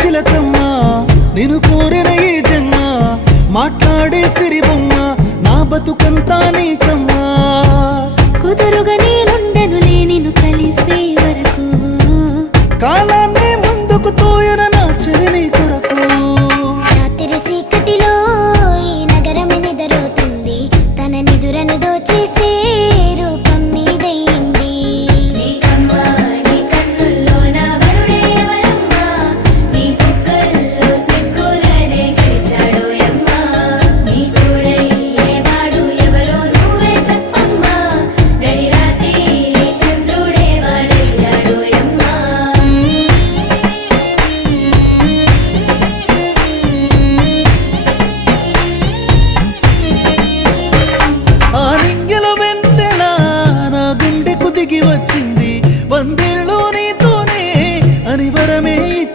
చిలకమ్మ నేను కోరిన ఈ జన్మ మాట్లాడే సిరిబొమ్మ నా బతుకంతా నీకమ్మా కుదురుగా